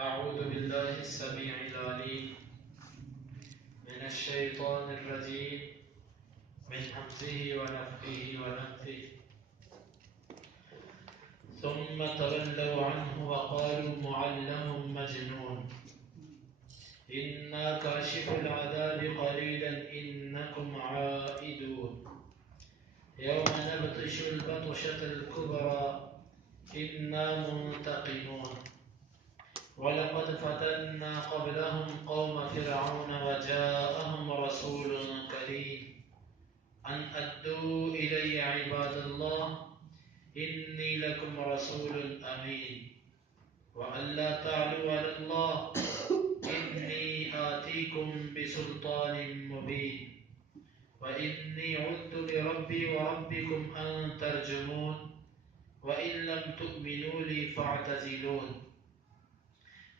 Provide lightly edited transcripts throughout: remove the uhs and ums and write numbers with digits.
أعوذ بالله السميع العليم من الشيطان الرجيم من همزه ونفخه ونفثه ثم تولوا عنه وقالوا معلم مجنون إنا كاشف العذاب قليلا إنكم عائدون يوم نبطش البطشة الكبرى إنا منتقمون ولقد فتنا قبلهم قوم فرعون وجاءهم رسول كريم أن أدوا إلي عباد الله إني لكم رسول أمين وأن لا تعلوا على الله إني آتيكم بسلطان مبين وإني عذت بربي وربكم أن ترجمون وإن لم تؤمنوا لي فاعتزلون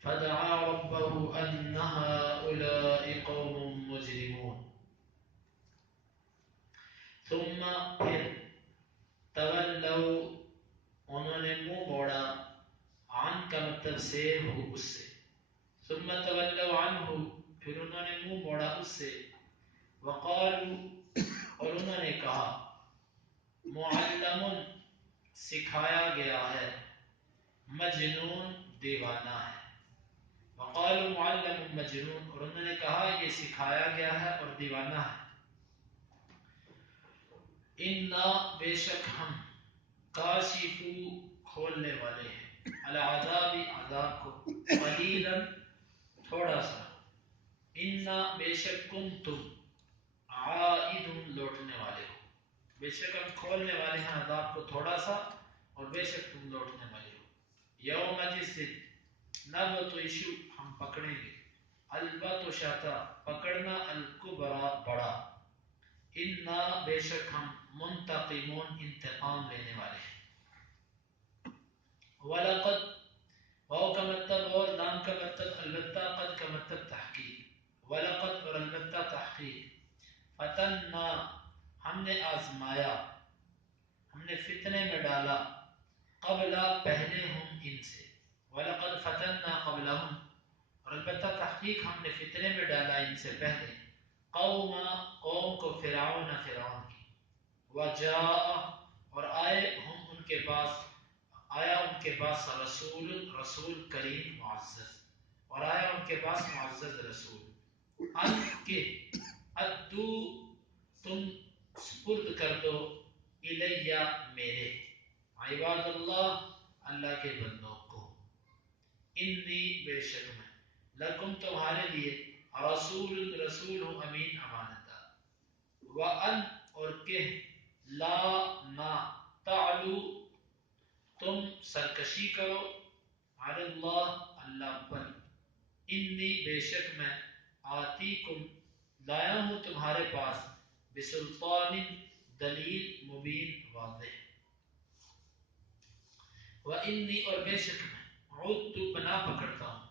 فدعا ربه أن هؤلاء قوم مجرمون ثم پھر تولوا انہوں نے منہ موڑا عن کا مطلب سے ہو اس سے ثم تولوا عنہ پھر انہوں نے منہ موڑا اس سے وقالوا اور انہوں نے کہا معلم سکھایا گیا ہے مجنون دیوانہ ہے وقالوا معلم مجنون اور انہوں نے کہا یہ سکھایا گیا ہے اور دیوانہ ہے انا بے شک ہم کاشفو کھولنے والے ہیں العذاب عذاب کو قلیلا تھوڑا سا انا بے شک کنتم عائدون لوٹنے والے ہو بے شک ہم کھولنے والے ہیں عذاب کو تھوڑا سا اور بے شک تم لوٹنے والے ہو یوم جس دن نبطشو ہم پکڑیں گے البطشتا پکڑنا الکبرى بڑا انا بے شک ہم منتقمون انتقام لینے والے ہیں ولقد واو کا مطلب اور لام کا مطلب البتہ قد کا مطلب تحقیق ولقد اور البتہ تحقیق فتننا ہم نے آزمایا ہم نے فتنے میں ڈالا قبل پہلے ہم ان سے وَلَقَدْ فَتَنَّا قَبْلَهُمْ اور البتہ تحقیق ہم نے فتنے میں ڈالا ان سے پہلے قوم کو فرعون کی وَجَاءَ اور آئے ہم ان کے پاس آیا ان کے پاس رسول کریم معزز اور آیا ان کے پاس معزز رسول ان کے ادو تم سپرد کر دو الیہ میرے عباد اللہ کے بندوں کو انی بے شک میں لکم تمہارے لیے رسول ہوں امین امانتدار وان اور کہ لا نہ تعلو تم سرکشی کرو علی اللہ پر انی بے شک میں آتیکم لایا ہوں تمہارے پاس بسلطان دلیل مبین واضح وانی اور بے شک میں عدت پناہ پکڑتا ہوں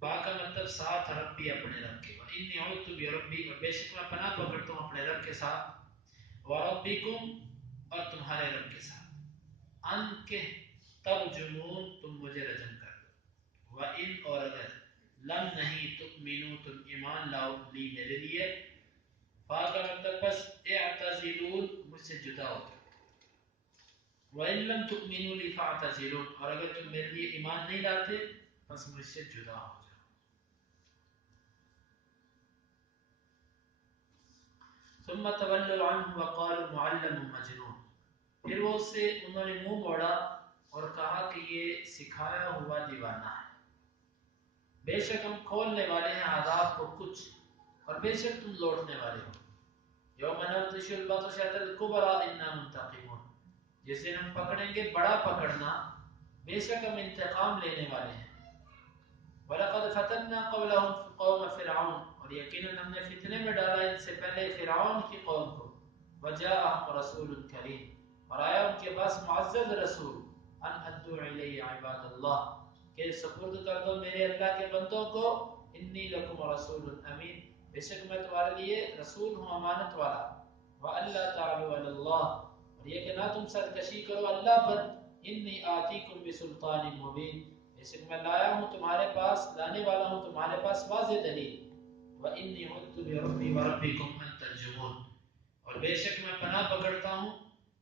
با کا مطلب ساتھ ربی اپنے رب کے وانی عدت بربی اور بے شک میں پناہ پکڑتا ہوں اپنے رب کے ساتھ وربکم اور تمہارے رب کے ساتھ ان کے ترجمون تم مجھے رجم کر دو وان اور اگر لم نہیں تؤمنو تم ایمان لاؤ لی میرے لیے فا کا مطلب پس اعتزلون مجھ سے جدا ہو جاؤ وَإِن لَمْ تُؤْمِنُوا لِي فَاعْتَزِلُونَ اور اگر تم میرے لیے ایمان نہیں لاتے پس مجھ سے جدا ہو جاؤ ثم تولوا عنه وقالوا معلم مجنون پھر وہ اس سے انہوں نے منہ موڑا اور کہا کہ یہ سکھایا ہوا دیوانہ ہے بے شک ہم کھولنے والے ہیں عذاب کو کچھ اور بے شک تم لوٹنے والے ہو یوم نبطش البطشۃ الکبریٰ انا منتقمون جس دن ہم پکڑیں گے بڑا پکڑنا بے شک ہم انتقام لینے والے ہیں وَلَقَدْ فَتَنَّا قَوْلَهُمْ قَوْمَ فِرْعَوْنَ اور یقیناً ہم نے فتنے میں ڈالا ان سے پہلے فرعون کی قوم کو وَجَاءَهُمْ رَسُولٌ كَرِيمٌ اور آیا ان کے پاس معزز رسول ان ادعوا الی عباد اللہ کہ سپرد کر دو میرے اللہ کے بندوں کو انی لکم رسول امین بے شک میں تمہارے لیے رسول ہوں امانت والا وَأَلَّا تَعْلُوا عَلَى اللَّهِ اور یہ کہ نہ تم سرکشی کرو اللہ پر انی آتیکم بسلطان مبین جیسے کہ میں لایا ہوں تمہارے پاس، لانے والا ہوں تمہارے پاس واضح دلیل، وَإِنِّي عُذْتُ بِرَبِّي وَرَبِّكُمْ أَن تَرْجُمُونَ، اور بے شک میں پناہ پکڑتا ہوں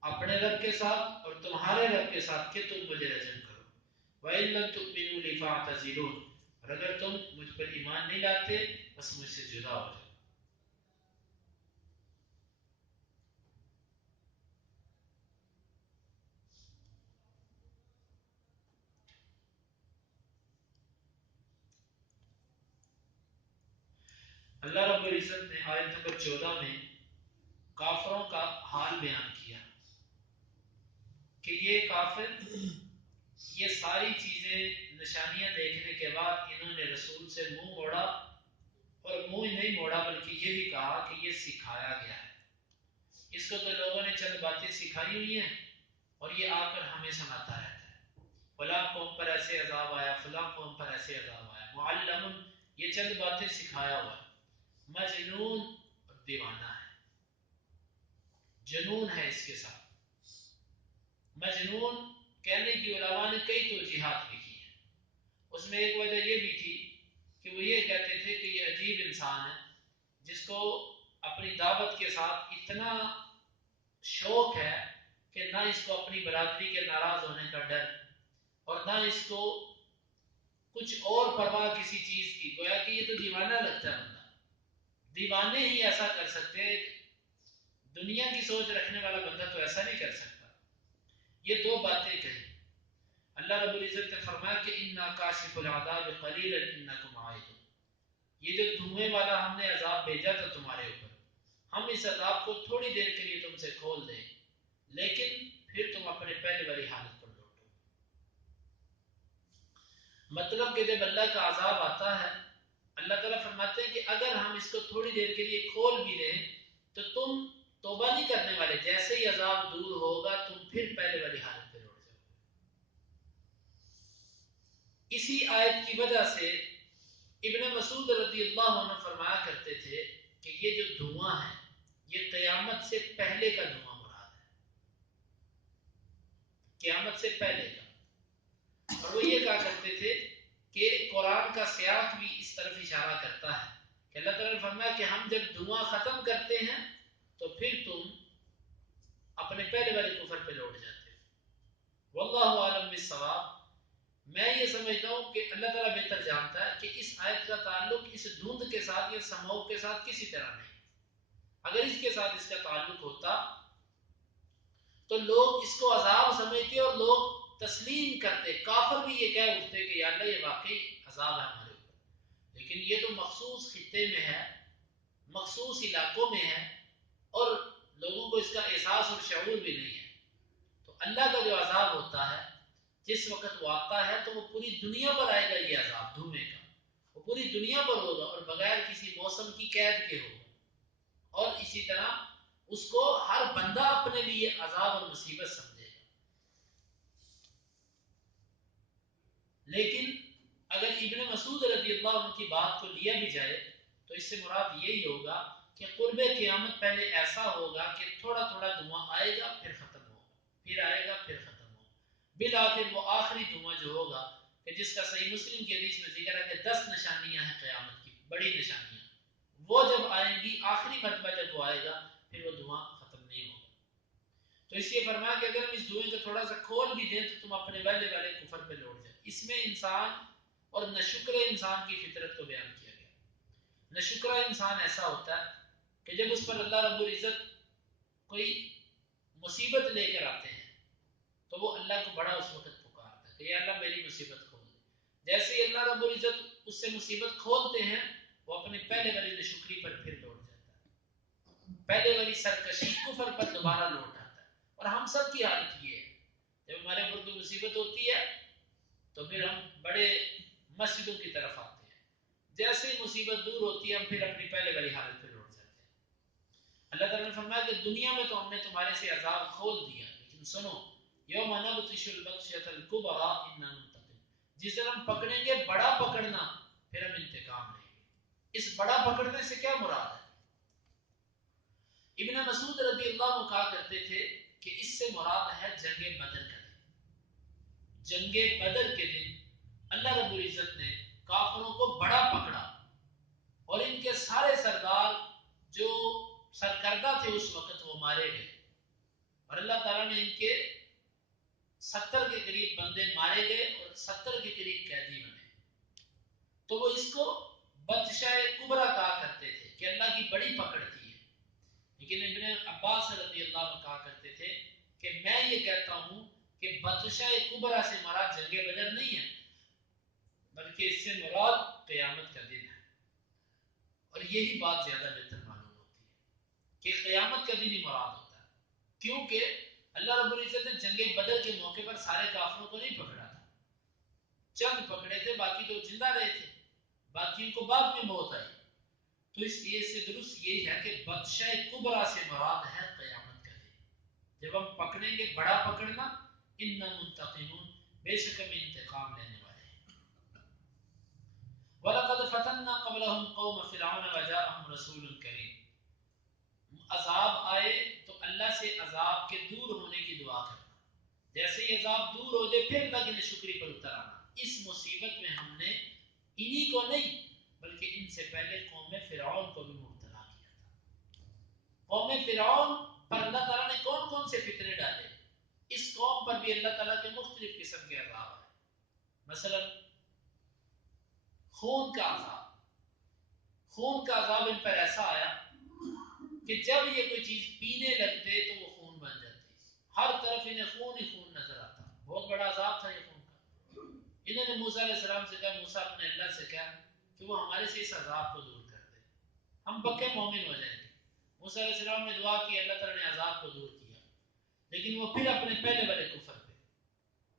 اپنے رب کے ساتھ اور تمہارے رب کے ساتھ کہ تم مجھے رجم کرو، وَإِن لَّمْ تُؤْمِنُوا لِي فَاعْتَزِلُونِ، اور اگر تم مجھ پر ایمان نہیں لاتے بس مجھ سے جدا ہو جاؤ۔ اللہ رب العزت نے آیت نمبر 14 میں کافروں کا حال بیان کیا کہ یہ کافر یہ ساری چیزیں نشانیاں دیکھنے کے بعد انہوں نے رسول سے منہ موڑا، اور منہ نہیں موڑا بلکہ یہ بھی کہا کہ یہ سکھایا گیا ہے، اس کو تو لوگوں نے چند باتیں سکھائی ہوئی ہیں اور یہ آ کر ہمیں سناتا رہتا ہے، فلاں قوم پر ایسے عذاب آیا، فلاں قوم پر ایسے عذاب آیا، معلم یہ چند باتیں سکھایا ہوا ہے، مجنون اور دیوانہ ہے، جنون ہے اس کے ساتھ۔ مجنون کہنے کی علماء نے کئی توجیحات لکھی ہیں، اس میں ایک وجہ یہ بھی تھی کہ وہ یہ کہتے تھے کہ یہ عجیب انسان ہے جس کو اپنی دعوت کے ساتھ اتنا شوق ہے کہ نہ اس کو اپنی برادری کے ناراض ہونے کا ڈر اور نہ اس کو کچھ اور پرواہ کسی چیز کی، گویا کہ یہ تو دیوانہ لگتا ہے بندہ، دیوانے ہی ایسا کر سکتے، دنیا کی سوچ رکھنے والا بندہ تو ایسا نہیں کر سکتا۔ یہ دو باتیں کہیں، اللہ رب العزت نے فرمایا کہ اِنَّا کَاشِفُ الْعَذَابِ قَلِيلًا إِنَّكُمْ عَائِدُونَ، یہ جو دھوئیں والا ہم نے عذاب بھیجا تھا تمہارے اوپر، ہم اس عذاب کو تھوڑی دیر کے لیے تم سے کھول دیں لیکن پھر تم اپنے پہلے والی حالت پر لوٹو۔ مطلب کہ جب اللہ کا عذاب آتا ہے اللہ تعالیٰ فرماتے ہیں کہ اگر ہم اس کو تھوڑی دیر کے لیے کھول بھی دیں تو تم توبہ نہیں کرنے والے، جیسے ہی عذاب دور ہوگا تم پھر پہلے والی حالت پہ لوٹ جاؤ۔ اسی آیت کی وجہ سے ابن مسعود رضی اللہ عنہ فرمایا کرتے تھے کہ یہ جو دھواں ہے یہ قیامت سے پہلے کا دھواں مراد ہے، قیامت سے پہلے کا، اور وہ یہ کہا کرتے تھے کہ قرآن کا سیاق بھی اس طرف اشارہ کرتا ہے کہ اللہ تعالیٰ نے فرمایا کہ ہم جب دھواں ختم کرتے ہیں تو پھر تم اپنے پہلے والے کفر پہ لوٹ جاتے ہو۔ واللہ عالم بالصواب، میں یہ سمجھتا ہوں کہ اللہ تعالیٰ بہتر جانتا ہے کہ اس آیت کا تعلق اس دھند کے ساتھ یا سموگ کے ساتھ کسی طرح نہیں، اگر اس کے ساتھ اس کا تعلق ہوتا تو لوگ اس کو عذاب سمجھتے اور لوگ تسلیم کرتے، کافر بھی یہ کہہ اٹھتے کہ یا اللہ یہ واقعی عذاب ہے ہمارے اوپر، لیکن یہ تو مخصوص خطے میں ہے، مخصوص علاقوں میں ہے اور لوگوں کو اس کا احساس اور شعور بھی نہیں ہے، تو اللہ کا جو عذاب ہوتا ہے جس وقت وہ آتا ہے تو وہ پوری دنیا پر آئے گا، یہ عذاب دھویں کا وہ پوری دنیا پر ہوگا اور بغیر کسی موسم کی قید کے ہوگا، اور اسی طرح اس کو ہر بندہ اپنے لیے عذاب اور مصیبت سمجھے گا۔ لیکن اگر ابن مسعود رضی اللہ عنہ کی بات کو لیا بھی جائے تو اس سے مراد یہی ہوگا کہ قرب قیامت پہلے ایسا ہوگا کہ تھوڑا تھوڑا دھواں آئے گا پھر ختم ہوگا، پھر آئے گا پھر ختم ہوگا، بالآخر وہ آخری دھواں جو ہوگا کہ جس کا صحیح مسلم کی حدیث میں ذکر ہے کہ 10 نشانیاں ہیں قیامت کی، بڑی نشانیاں، وہ جب آئیں گی آخری مرتبہ جب وہ آئے گا پھر وہ دھواں ختم نہیں ہوگا۔ تو اس لیے فرمایا کہ اگر ہم اس دھوئیں کو تھوڑا سا کھول بھی دیں تو تم اپنے والے والے کفر پہ لوٹ جائے۔ اس میں انسان اور نشکر انسان کی فطرت کو بیان کیا گیا۔ نشکرہ انسان ایسا ہوتا ہے کہ جب اس پر اللہ رب العزت کوئی مصیبت لے کر آتے ہیں تو وہ اللہ کو بڑا اس وقت پکارتا ہے کہ یا اللہ میری مصیبت کھول دے، جیسے ہی اللہ رب العزت اس سے مصیبت کھولتے ہیں وہ اپنے پہلے والی نشکری پر پھر لوٹ جاتا ہے، پہلے والی سرکشی کفر پر دوبارہ لوٹ آتا ہے۔ اور ہم سب کی حالت یہ ہے، جب ہمارے اوپر کوئی مصیبت ہوتی ہے تو پھر ہم بڑے مسجدوں کی طرف آتے ہیں، جیسے ہی مصیبت دور ہوتی ہے ہم پھر اپنی پہلے والی حالت پہ لوٹ جاتے ہیں۔ اللہ تعالیٰ نے فرمایا کہ دنیا میں تو ہم نے تمہارے سے عذاب کھول دیا، لیکن سنو یوم نبطش البطشۃ الکبریٰ انا منتقم، جس دن ہم پکڑیں گے بڑا پکڑنا پھر ہم انتقام لیں گے۔ اس بڑا پکڑنے سے کیا مراد ہے؟ ابن مسعود رضی اللہ عنہ کہا کرتے تھے کہ اس سے مراد ہے جنگ بدر کا دن، جنگ بدر کے دن اللہ رب العزت نے کافروں کو بڑا پکڑا اور ان کے سارے سردار جو سرکردہ تھے اس وقت وہ مارے گئے، اور اللہ تعالیٰ نے ان کے 70 کے قریب بندے مارے گئے اور 70 کے قریب قیدی بنے۔ تو وہ اس کو بطشہ کبریٰ کہا کرتے تھے کہ اللہ کی بڑی پکڑ تھی ہے، لیکن ابن عباس رضی اللہ عنہ کہا کرتے تھے کہ میں یہ کہتا ہوں کہ بطشہ کبریٰ سے مراد جنگ بدر نہیں ہے، بلکہ اس سے مراد قیامت کا دن ہے، اور یہی بات زیادہ بہتر معلوم ہوتی ہے کہ قیامت کا دن ہی مراد ہوتا ہے، کیونکہ اللہ رب العزت نے جنگ بدر کے موقع پر سارے کافروں کو نہیں پکڑا تھا، چند پکڑے تھے، باقی تو زندہ رہے تھے، باقیوں کو بعد میں موت آئی۔ تو اس لیے سے درست یہی ہے کہ بطشہ کبریٰ سے مراد ہے قیامت کا دن، جب ہم پکڑیں گے بڑا پکڑنا، اِنَّا مُنْتَقِمُونَ، بے شک ہم انتقام لینے والے ہیں۔ وَلَقَدْ فَتَنَّا قَبْلَهُمْ قَوْمَ فِرْعَوْنَ وَجَاءَهُمْ رَسُولٌ كَرِيمٌ، عذاب آئے تو اللہ سے عذاب کے دور ہونے کی دعا کرنا، جیسے یہ عذاب دور ہو جائے پھر اللہ کی شکری پر اتر آنا۔ اس مصیبت میں ہم نے انہی کو نہیں بلکہ ان سے پہلے قوم فرعون کو بھی مبتلا کیا تھا۔ قوم فرعون پر اللہ تعالیٰ نے کون کون سے فتنے ڈالے، اس قوم پر بھی اللہ تعالیٰ کے مختلف قسم کے عذاب آئے۔ مثلا خون کا عذاب، خون کا عذاب ان پر ایسا آیا کہ جب یہ کوئی چیز پینے لگتے تو وہ خون بن جاتی، ہر طرف انہیں خون ہی خون نظر آتا، بہت بڑا عذاب تھا یہ خون کا۔ انہوں نے موسیٰ علیہ السلام سے کہا، موسیٰ اپنے اللہ سے کہا کہ وہ ہمارے سے اس عذاب کو دور کر دے، ہم پکے مومن ہو جائیں گے۔ موسیٰ علیہ السلام نے دعا کی، اللہ تعالیٰ نے عذاب کو دور کیا، لیکن وہ پھر اپنے پہلے والے کفر پہ،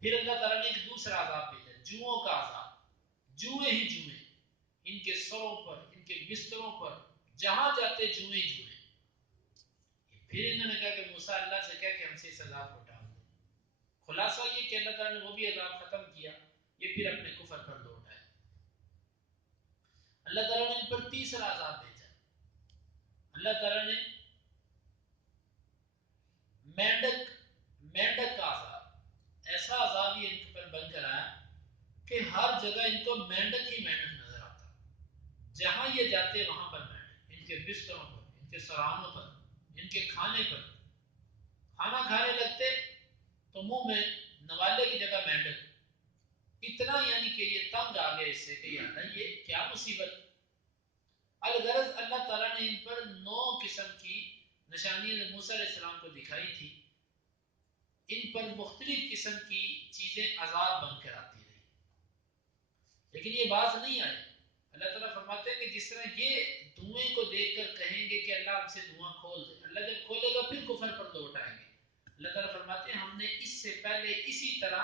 پھر اللہ تعالیٰ نے ایک دوسرا عذاب بھیجا، جوؤں کا عذاب، جوئیں ہی جوئیں، ان کے سروں پر، ان کے بستروں پر، جہاں جاتے جوئیں ہی جوئیں۔ پھر انہوں نے کہا کہ موسیٰ اللہ سے کہہ کہ ہم سے اس عذاب کو ٹال دے۔ خلاصہ یہ کہ اللہ تعالیٰ نے وہ بھی عذاب ختم کیا، یہ پھر اپنے کفر پر لوٹ آئے۔ اللہ تعالیٰ نے ان پر تیسرا عذاب بھیجا، اللہ تعالیٰ نے مینڈک کا عذاب، ایسا عذاب ہی ان پر بن کر آیا کہ ہر جگہ ان کو مینڈک ہی مینڈک نظر آتا، جہاں یہ جاتے وہاں پر مینڈک، ان کے بستروں پر، ان کے سرانوں پر، ان کے کھانے پر، کھانا کھانے لگتے تو منہ میں نوالے کی جگہ مینڈک، اتنا یعنی کہ یہ تنگ آ گئے اس سے کہ اللہ یہ کیا مصیبت۔ الغرض اللہ تعالیٰ نے ان پر 9 قسم کی نشانیاں موسیٰ علیہ السلام کو دکھائی تھی، ان پر مختلف قسم کی چیزیں عذاب بن کر آتی رہی، لیکن یہ باز نہیں آئے۔ اللہ تعالیٰ فرماتے ہیں کہ جس طرح یہ دھوئیں کو دیکھ کر کہیں گے کہ اللہ ہم سے دھواں کھول دے، اللہ جب کھولے گا پھر کفر پر لوٹ آئیں گے۔ اللہ تعالیٰ فرماتے ہیں ہم نے اس سے پہلے اسی طرح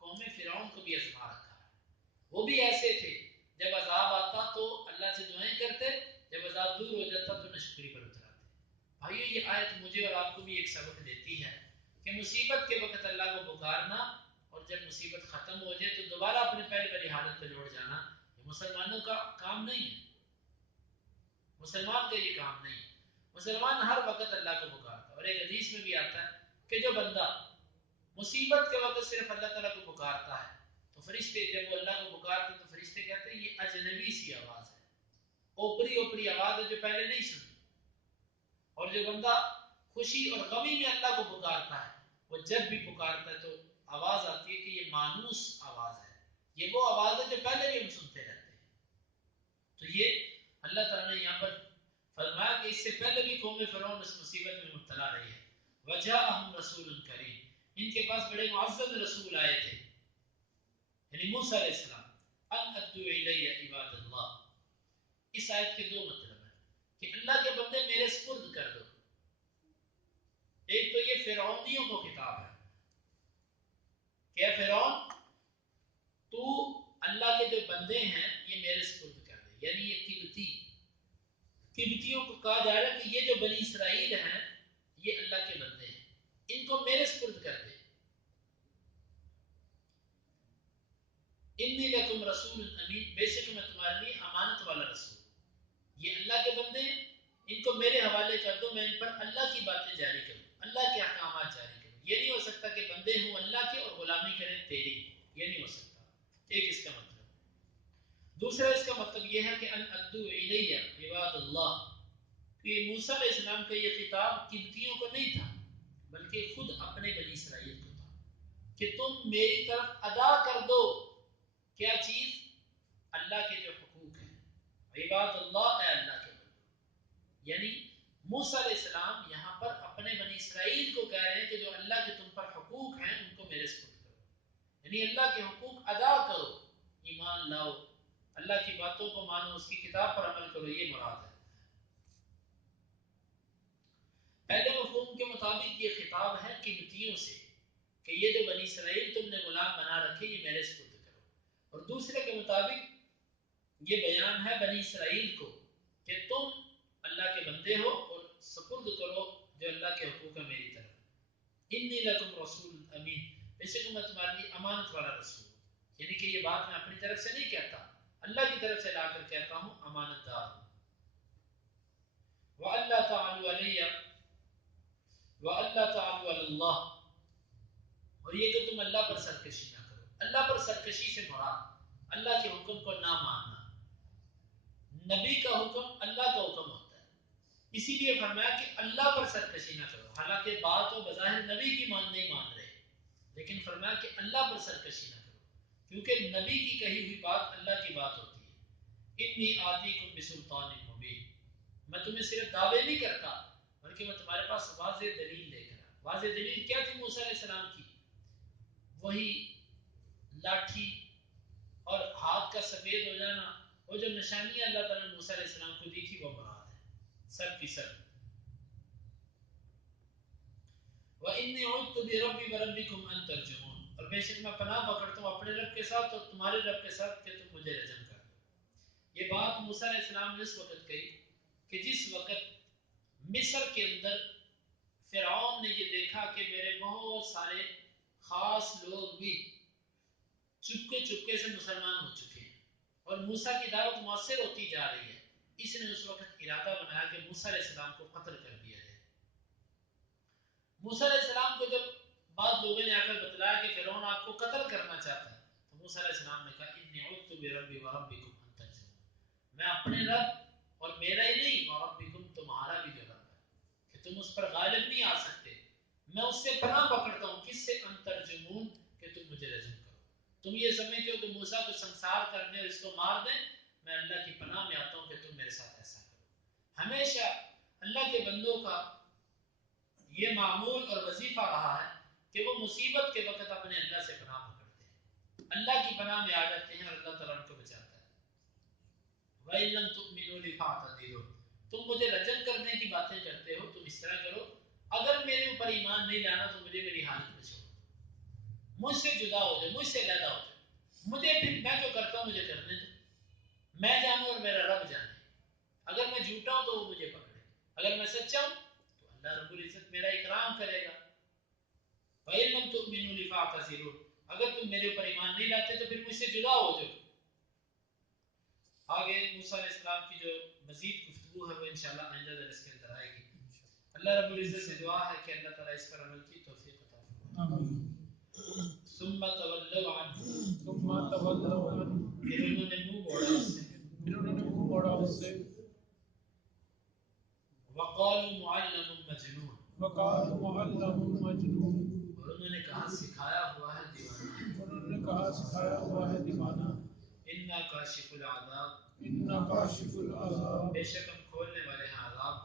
قوم فرعون کو بھی آزما رکھا ہے، وہ بھی ایسے تھے، جب عذاب آتا تو اللہ سے دعائیں کرتے، جب عذاب دور ہو جاتا تو نشکری پر اتراتے۔ بھائیو یہ آیت مجھے اور آپ کو بھی ایک سبق دیتی ہے کہ مصیبت کے وقت اللہ کو پکارنا، اور جب مصیبت ختم ہو جائے تو دوبارہ اپنے پہلے والی حالت پہ لوٹ جانا، یہ مسلمانوں کا کام نہیں ہے، مسلمان کا یہ کام نہیں ہے۔ مسلمان ہر وقت اللہ کو پکارتا ہے، اور ایک حدیث میں بھی آتا ہے کہ جو بندہ مصیبت کے وقت صرف اللہ تعالیٰ کو پکارتا ہے تو فرشتے جب وہ اللہ کو پکارتے تو فرشتے کہتے ہیں یہ اجنبی سی آواز ہے، اوپری اوپری آواز ہے جو پہلے نہیں سنی۔ اور جو بندہ خوشی اور غمی میں اللہ کو پکارتا ہے، وہ جب بھی پکارتا ہے تو آواز آتی ہے کہ یہ مانوس آواز ہے، یہ وہ آواز ہے جو پہلے بھی ہم سنتے رہتے ہیں۔ تو یہ اللہ تعالیٰ نے یہاں پر فرمایا کہ اس سے پہلے بھی قوم فرعون اس مصیبت میں مبتلا رہی ہے۔ وجاءہم رسول کریم، ان کے پاس بڑے معزز رسول آئے تھے، یعنی موسیٰ علیہ السلام، ان ادعو الی عباد اللہ۔ اس آیت کے 2 مطلب ہیں کہ اللہ کے بندے میرے سپرد کر دو۔ ایک تو یہ فرعونیوں کو خطاب ہے کہ اے فرعون تو اللہ کے جو بندے ہیں یہ میرے سپرد کر دے، یعنی یہ قبطیوں کو کہا جا رہا ہے کہ یہ جو بنی اسرائیل ہیں یہ اللہ کے بندے ہیں، ان کو میرے سپرد کر دے۔ انی لکم رسول امین، بے شک میں تمہارے لیے امانت والا رسول، یہ اللہ کے بندے ہیں، ان کو میرے حوالے کر دو، میں ان پر اللہ کی باتیں جاری کروں، اللہ کے احکامات جاری کروں۔ یہ نہیں ہو سکتا کہ بندے ہوں اللہ کے اور غلامی کریں تیری، یہ نہیں ہو سکتا۔ ایک اس کا مطلب کہ موسیٰ علیہ السلام کا یہ خطاب قبطیوں کو نہیں تھا بلکہ خود اپنے بنی اسرائیل کو تھا کہ تم میری طرف ادا کر دو کیا چیز؟ اللہ کے جو حقوق ہیں، عباد اللہ اے اللہ کے بندو، یعنی موسیٰ علیہ السلام یہاں پر اپنے بنی اسرائیل کو کہہ رہے ہیں کہ جو اللہ کے تم پر حقوق ہیں ان کو میرے سپرد کرو، یعنی اللہ کے حقوق ادا کرو، ایمان لاؤ، اللہ کی باتوں کو مانو، اس کی کتاب پر عمل کرو، یہ مراد ہے۔ پہلے مفہوم کے مطابق یہ خطاب ہے قبطیوں سے کہ یہ جو بنی اسرائیل تم نے غلام بنا رکھے یہ میرے سپرد کرو، اور دوسرے کے مطابق یہ بیان ہے بنی اسرائیل کو کہ تم اللہ کے بندے ہو اور سپرد کرو جو اللہ کے حقوق ہے میری طرف۔ انی لکم رسول امین، بے شک میں تمہارے لیے امانت والا رسول ہوں، یعنی کہ یہ بات میں اپنی طرف سے نہیں کہتا، اللہ کی طرف سے لا کر کہتا ہوں، امانت دار ہوں۔ وَأَلَّا تَعْلُوا عَلَيَّ وَأَلَّا تَعْلُوا عَلَى اللَّهِ، اور یہ کہ تم اللہ پر سرکشی نہ کرو۔ اللہ پر سرکشی سے مراد اللہ کے حکم کو نہ ماننا۔ نبی کا حکم اللہ کا حکم ہوتا ہے، اسی لیے فرمایا کہ اللہ پر سرکشی نہ کرو، حالانکہ بات و بظاہر نبی کی نہیں مان رہے، لیکن فرمایا کہ اللہ پر سرکشی نہ کرو، کیونکہ نبی کی کہی ہوئی بات اللہ کی بات ہوتی ہے۔ انی آتیکم بسلطان مبین، میں تمہیں صرف دعوے نہیں کرتا بلکہ میں تمہارے پاس واضح دلیل لے کر آیا۔ واضح دلیل کیا تھی موسیٰ علیہ السلام کی؟ وہی لاٹھی اور ہاتھ کا سفید ہو جانا، وہ جو نشانی اللہ تعالیٰ نے موسیٰ علیہ السلام کو دی تھی وہ مراد ہے سب کی سب۔ وَإِنِّي عُذْتُ بِرَبِّي وَرَبِّكُمْ أَن تَرْجُمُونِ، اور بے شک میں پناہ پکڑتا ہوں اپنے رب کے ساتھ اور تمہارے رب کے ساتھ کہ تم مجھے رجم کر دو۔ یہ بات موسیٰ علیہ السلام نے اس وقت کہی کہ جس وقت مصر کے اندر فرعون نے یہ دیکھا کہ میرے بہت سارے خاص لوگ بھی چپکے چپکے سے مسلمان ہو چکے ہیں اور موسیٰ کی دعوت مؤثر ہوتی جا رہی ہے، اس نے اس وقت ارادہ بنایا کہ موسیٰ علیہ السلام کو قتل کر دیا جائے۔ موسیٰ علیہ السلام کو جب بعض لوگوں نے آ کر بتلایا کہ فرعون آپ کو قتل کرنا چاہتا ہے تو موسیٰ علیہ السلام نے کہا انی عذت بربی وربکم ان ترجمون، میں اپنے رب اور میرا ہی نہیں وربکم تمہارا بھی جو رب ہے کہ تم اس پر غالب نہیں آ سکتے، میں اس سے پناہ پکڑتا ہوں، کس سے؟ ان ترجمون، کہ تم مجھے رجم کرو۔ تم یہ سمجھتے ہو کہ موسیٰ کو سنسار کرنے اور اس کو مار دیں، میں اللہ کی پناہ میں آتا ہوں کہ تم میرے ساتھ ایسا کرو۔ ہمیشہ اللہ کے بندوں کا یہ معمول اور وظیفہ رہا ہے کہ وہ مصیبت کے وقت اپنے اللہ سے پناہ پکڑتے ہیں، اللہ کی پناہ میں آ جاتے ہیں اور اللہ تعالیٰ ان کو بچاتا ہے۔ وَإِن لَّمْ تُؤْمِنُوا لِي فَاعْتَذِرُوا، تم مجھے رجم کرنے کی باتیں کرتے ہو، تم اس طرح کرو اگر میرے اوپر ایمان نہیں لانا تو مجھے میری حالت میں چھوڑ دو، مجھ سے جدا ہو جائے، مجھ سے علیحدہ ہو جائے، مجھے پھر میں جو کرتا ہوں مجھے کرنے دو، میں جانوں اور میرا رب جانے، اگر میں جھوٹا ہوں تو وہ مجھے پکڑے، اگر میں سچا ہوں تو اللہ رب العزت میرا اکرام کرے گا۔ وَإِن لَّمْ تُؤْمِنُوا لِي فَاعْتَذِرُوا، اگر تم میرے اوپر ایمان نہیں لاتے تو پھر مجھ سے جدا ہو جاؤ۔ آگے موسیٰ علیہ السلام کی جو مزید گفتگو ہے وہ انشاءاللہ آئندہ درس کے اندر آئے گی۔ اللہ رب العزت سے دعا ہے کہ اللہ تعالیٰ اس پر عمل کی توفیق عطا فرمائے۔ ثم تولوا عنہ، پھر انہوں نے منہ موڑا اس سے، وقالوا معلم مجنون، اور انہوں نے کہا سکھایا ہوا ہے دیوانہ، انا کاشف العذاب، بے شک ہم کھولنے والے ہیں عذاب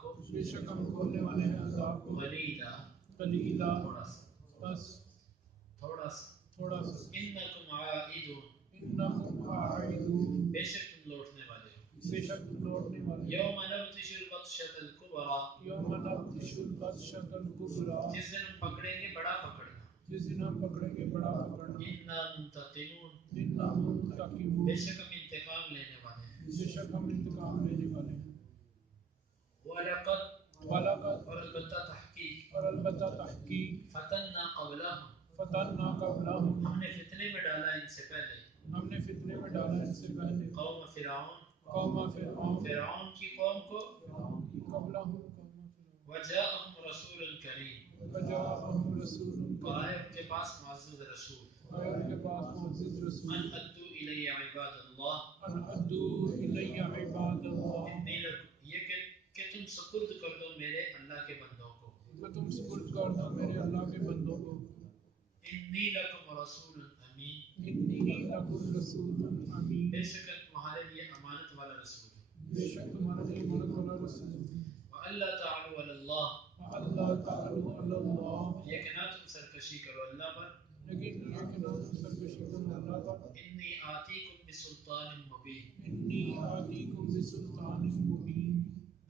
کو، قلیلا، تھوڑا سا، انکم عائدون، بے شک تم لوٹنے والے ہو، یوم نبطش البطشۃ الکبریٰ، جس دن ہم پکڑیں گے بڑا پکڑنا، انا منتقمون، بے شک ہم انتقام لینے والے ہیں، وَلَقَدْ، اور البتہ تحقیق، فتننا قبلہم، ہم نے فتنے میں ڈالا ان سے پہلے، قوم فرعون کی قوم کو، وجاءہم رسول کریم، اور آئے ان کے پاس معزز رسول، ان ادوا الی عباد اللہ، انی لکم، یہ کہ تم سپرد کر دو میرے اللہ کے بندوں کو کہ تم سپرد کر دو میرے اللہ کے بندوں کو انی لکم رسول امین انی لکم رسول امین بے شک تمہارے لیے امانت والا رسول ہوں بے شک تمہارے لیے امانت والا رسول ہوں وَأَلَّا تَعْلُوا عَلَى اللَّهِ اللہ تعالیٰ اللہ یہ کہ نہ تم سرکشی کرو اللہ پر لیکن یہ کہ نہ تم سرکشی کرو اللہ پر انی آتیکم بسلطان مبین انی آتیکم بسلطان مبین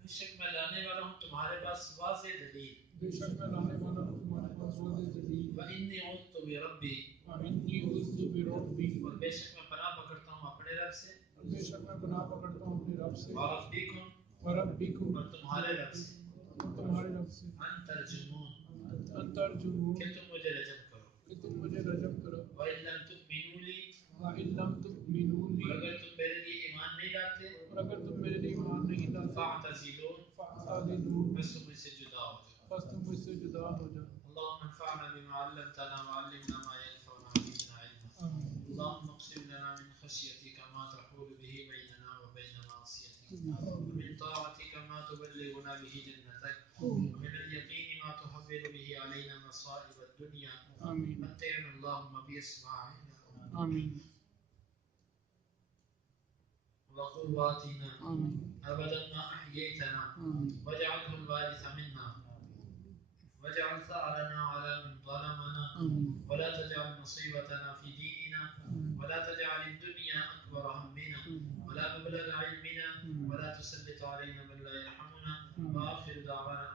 بے شک میں لانے والا ہوں تمہارے پاس واضح دلیل بے شک میں لانے والا ہوں تمہارے پاس واضح دلیل وَإِنِّي عُذْتُ بِرَبِّي وَإِنِّي عُذْتُ بِرَبِّي اور بے شک میں پناہ پکڑتا ہوں اپنے رب سے بے شک میں پناہ پکڑتا ہوں اپنے رب سے وَرَبِّكُمْ وَرَبِّكُمْ اور تمہارے رب سے اور تمہارے رب سے أَن تَرْجُمُونَ أَن تَرْجُمُونَ کہ تم مجھے رجم کرو کہ تم مجھے رجم کرو وَإِن لَّمْ تُؤْمِنُوا لِي وَإِن لَّم تُؤْمِنُوا اور لِي اگر تم میرے لیے ایمان نہیں لاتے اور اگر تم میرے لیے ایمان نہیں لاتے فَاعْتَزِلُونِ فَاعْتَزِلُونِ بس تم مجھ سے جدا ہو جاؤ بس تم مجھ سے جدا ہو جاؤ اللهم انفعنا بما علمتنا وعلمنا ما ينفعنا وزدنا علما آمین اللهم اقسم لنا من خشيتك ما تحول به بيننا وبين معصيتك ومن طاعتك ما تبلغنا به جنتك ومن اليقين ما تحول به علينا مصائب الدنيا آمین متعنا اللهم بأسماعنا آمین وقواتنا آمین أبدا ما أحييتنا آمین واجعله الوارث منا واجعل ثأرنا على من ظلمنا آمین ولا تجعل مصيبتنا في ديننا ولا تجعل الدنيا أكبر همنا ولا مبلغ علمنا ولا تسلط علينا من لا يرحمنا وآخر دعوانا